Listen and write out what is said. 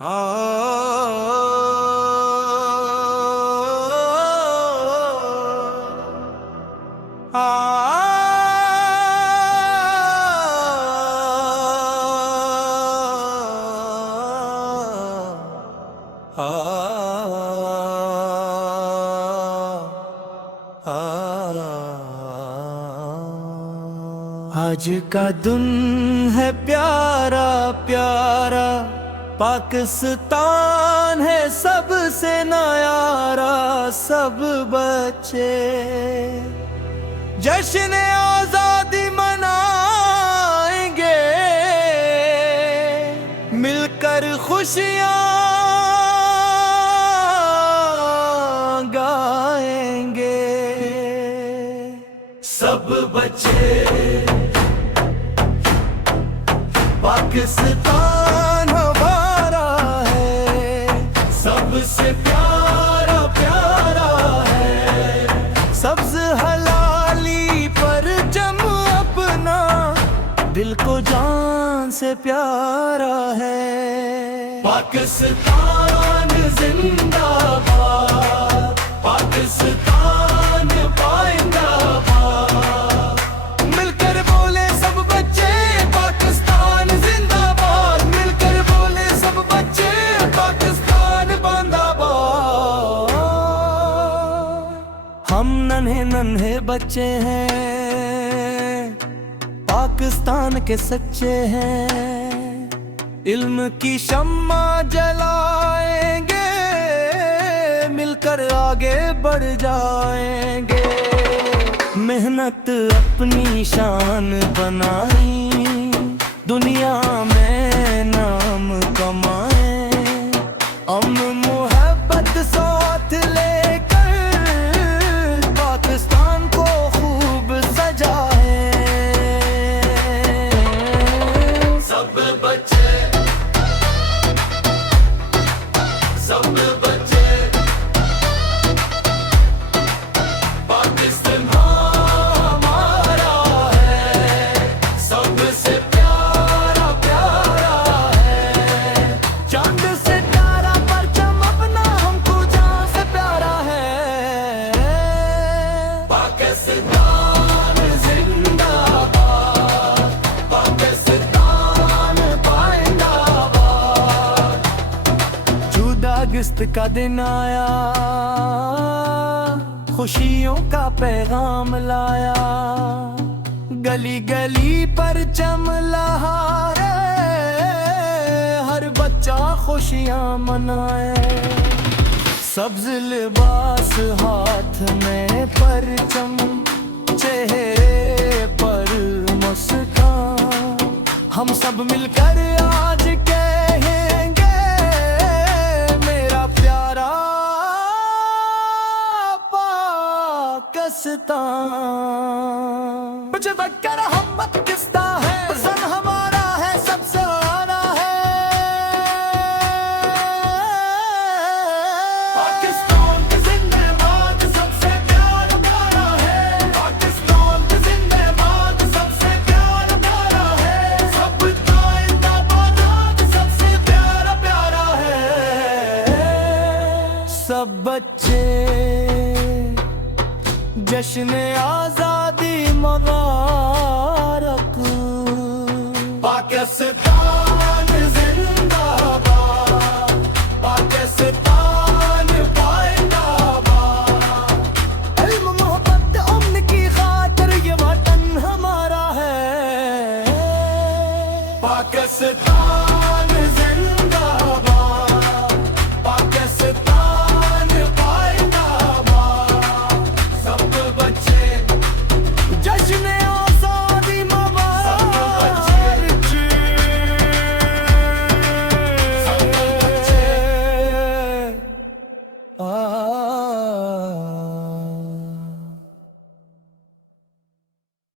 आज का दिन है प्यारा प्यारा, पाकिस्तान है सबसे न्यारा। सब बच्चे जश्न आजादी मनाएंगे, मिलकर खुशियाँ गाएंगे। सब बच्चे पाकिस्तान हमारा है, सबसे प्यारा प्यारा है। सब्ज हलाली पर जम अपना, दिल को जान से प्यारा है। पाकिस्तान जिंदाबाद, पाकिस्तान पाइंदाबाद। मिलकर बोले सब बच्चे पाकिस्तान जिंदाबाद, मिलकर बोले सब बच्चे पाकिस्तान जिंदाबाद। हम नन्हे नन्हे बच्चे हैं, पाकिस्तान के सच्चे हैं। इल्म की शम्मा जलाएंगे, मिलकर आगे बढ़ जाएंगे। मेहनत अपनी शान बनाई, दुनिया में नाम कमाए। अमन मोहब्बत साथ लेकर पाकिस्तान को खूब सजाए। सब बच्चे सब बच्चे पाकिस्तान हमारा है, सबसे प्यारा प्यारा है। चांद से तारा परचम अपना, हमको जान से प्यारा है। पाकिस्तान जिंदाबाद, पाकिस्तान पाइंदाबाद। 14 अगस्त का दिन आया, खुशियों का पैगाम लाया। गली गली पर परचम लहराए, हर बच्चा खुशियां मनाए। सब्ज लिबास हाथ में परचम, चेहरे पर मुस्कान। हम सब मिलकर आज कहेंगे मेरा प्यारा पाकिस्तान। मुझे बकर हम किस्ता है, सन हमारा है, सबसे आना है। पाकिस्तान जिंदाबाद, सबसे प्यारा प्यारा है। पाकिस्तान जिंदाबाद, सबसे प्यारा प्यारा है। सबका जिंदाबाद, सबसे प्यारा प्यारा है। सब बच्चे जश्न आजादी मुबारक। पाकिस्तान जिंदाबाद, पाकिस्तान पाइंदाबाद। इल्म मोहब्बत अमन की खातिर ये वतन हमारा है। पाकिस्तान